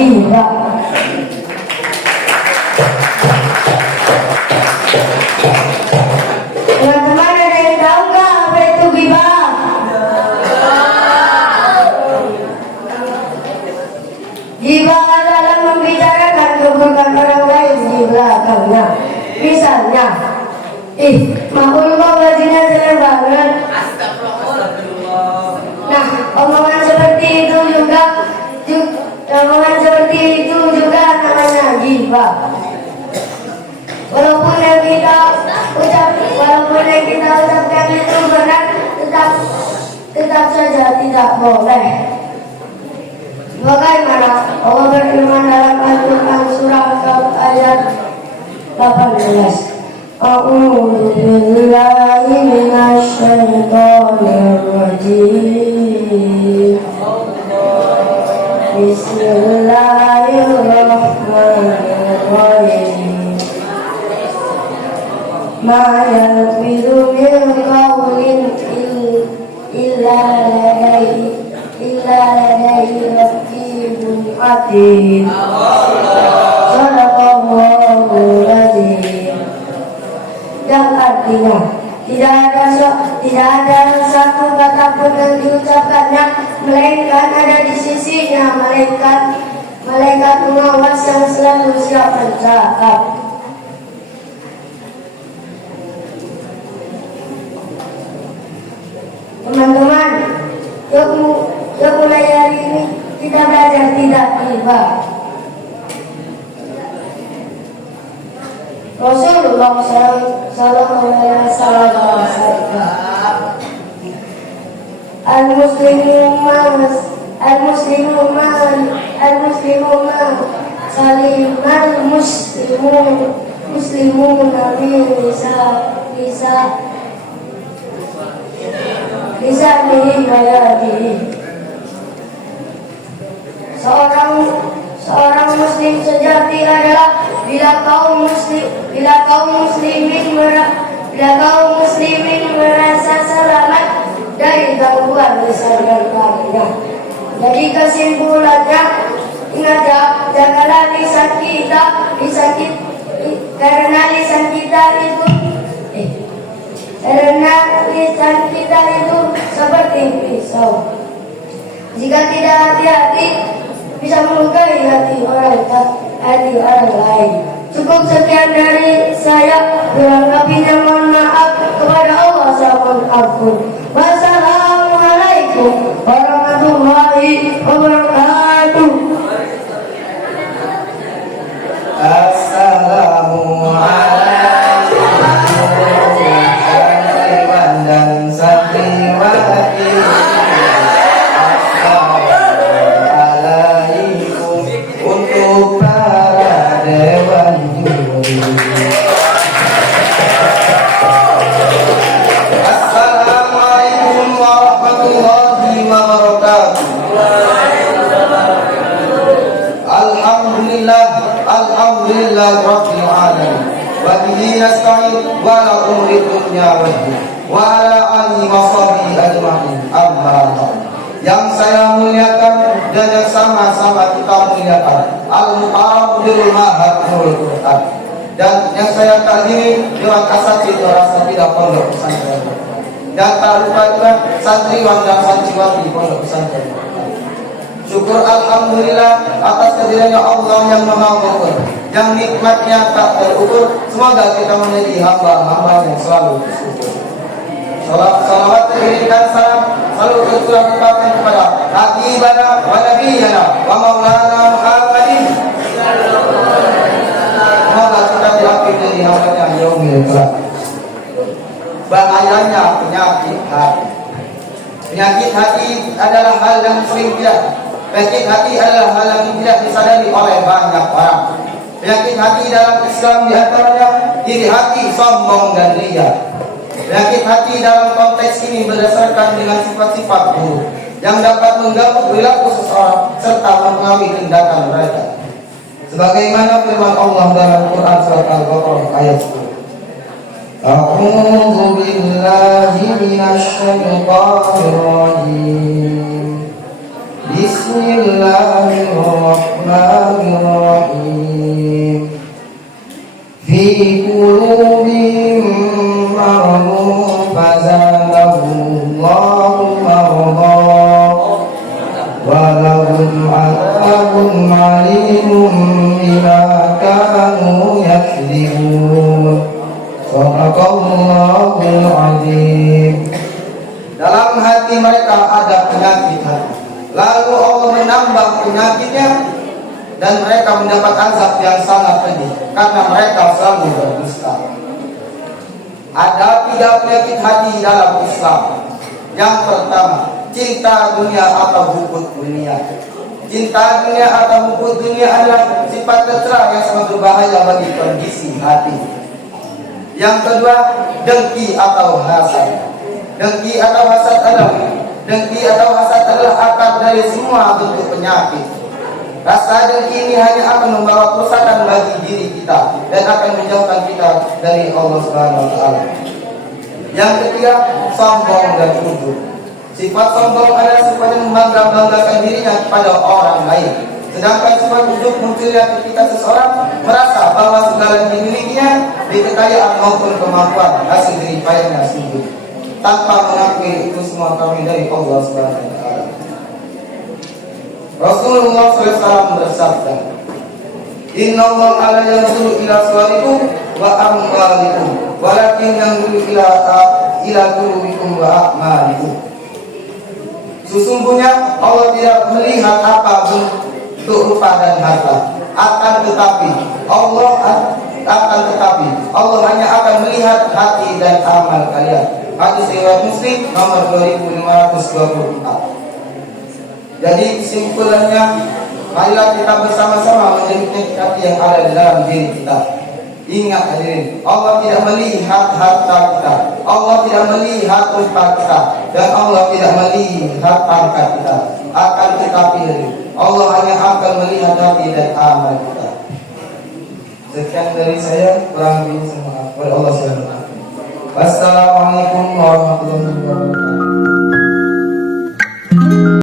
gibah. Teman-teman, ada yang tahu nggak apa itu gibah? Gibah adalah membicarakan keburukan orang lain di belakangnya. Misalnya, makhluk kok bajunya jelek banget. Nah, omongan seperti itu juga namanya gibah. Walaupun yang kita ucapkan itu benar, tetap saja tidak boleh. Bagaimana Allah berfirman dalam Al-Quran surah ayat 18. A'udzu billahi minasy syaithanir rajim. Bismillahirrahmanirrahim. Ma yalfizu min qawlin illa ladayhi raqibun atid. Shadaqallahul azim. Yang artinya tidak ada satu kata pun yang diucapkannya melainkan ada di sisinya malaikat pengawas yang selalu siap mencatat. Teman-teman, yuk mulai hari ini kita belajar tidak gibah. Rasulullah sallallahu alaihi wasallam al-muslimu salimal muslimun nabi lisanihi wa yadihi. Seorang muslim sejati adalah bila kaum muslimin merasa selamat dari gangguan lisan dan tangannya. Jadi kesimpulannya, ingat ya, jagalah lisan kita karena lisan kita itu seperti pisau. Jika tidak hati-hati, bisa melukai hati orang lain. Cukup sekian dari saya. Kurang lebihnya mohon maaf kepada Allah Subhanahu wa ta'ala. Wassalamualaikum warahmatullahi wabarakatuh. Assalamualaikum dan santriwati. Assalamualaikum untuk para dewan juri. Assalamualaikum warahmatullahi wabarakatuh. Alhamdulillah rabbil alamin. Wa bihi nasta'in wa la umri dunya wa ala alihi wa sahbihi ajma'in. Amma ba'd. Yang saya muliakan dan yang sama-sama kita muliakan Al-Muqarrabul Mahadul Quran. Dan yang saya kadiri Dewan Kasatid Rasatidah Pondok Pesantren. Dan tak lupa juga santriwan dan santriwati Pondok Pesantren. Syukur Alhamdulillah atas kehadirannya Allah yang Maha Mu'min, yang nikmatnya tak terukur. Semoga kita menjadi hamba-hamba yang selalu bersyukur. Salawat diberikan salam selalu tercurah kepada Habibana wa Nabiyana wa Maulana Muhammadin. Semoga kita diakui dari hambanya yaumil kelak. Bahayanya penyakit hati. Penyakit hati adalah hal yang sering Penyakit hati adalah hal yang tidak disadari oleh banyak orang. Penyakit hati dalam Islam diantaranya iri hati, sombong dan riya. Penyakit hati dalam konteks ini berdasarkan dengan sifat-sifat buruk yang dapat mengganggu perilaku seseorang serta mempengaruhi tindakan mereka. Sebagaimana firman Allah dalam Quran surat Al-Baqarah ayat 10. A'udzu billahi minasy syaithanir rajim. Bismillahirrahmanirrahim. Lalu Allah menambah penyakitnya dan mereka mendapat azab yang sangat pedih karena mereka selalu berdusta. Ada 3 penyakit hati dalam Islam. Yang pertama, cinta dunia atau hubud dunia. Cinta dunia atau hubud dunia adalah sifat tercela yang sangat berbahaya bagi kondisi hati. Yang kedua, dengki atau hasad. Dengki atau hasad adalah akar dari semua bentuk penyakit. Rasa dengki ini hanya akan membawa kerusakan bagi diri kita dan akan menjauhkan kita dari Allah Subhanahu wa taala. Yang ketiga, sombong dan ujub. Sifat sombong adalah sifat yang membangga-banggakan dirinya kepada orang lain. Sedangkan sifat ujub munculnya ketika seseorang merasa bahwa segala yang dimilikinya, baik kekayaan maupun kemampuan, hasil jerih payahnya sendiri, tanpa mengakui itu semua kami dari Allah Subhanahu wa taala. Rasulullah SAW bersabda, Inna Allah ala yanzuru ila suwarikum wa amwalikum walakin yanzuru ila qulubikum wa a'malikum. Sesungguhnya Allah tidak melihat apa bentuk rupa dan harta, akan tetapi Allah hanya akan melihat hati dan amal kalian. Hadis riwayat Muslim nomor 2524. Jadi kesimpulannya, marilah kita bersama-sama menjadi hati yang ada di dalam diri kita. Ingat hadirin, Allah tidak melihat harta kita, Allah tidak melihat rupa kita, dan Allah tidak melihat pangkat kita. Akan tetapi Allah hanya akan melihat hati dan amal kita. Sekian dari saya, kurang lebih semua. Allah SWT. Wassalamualaikum warahmatullahi wabarakatuh.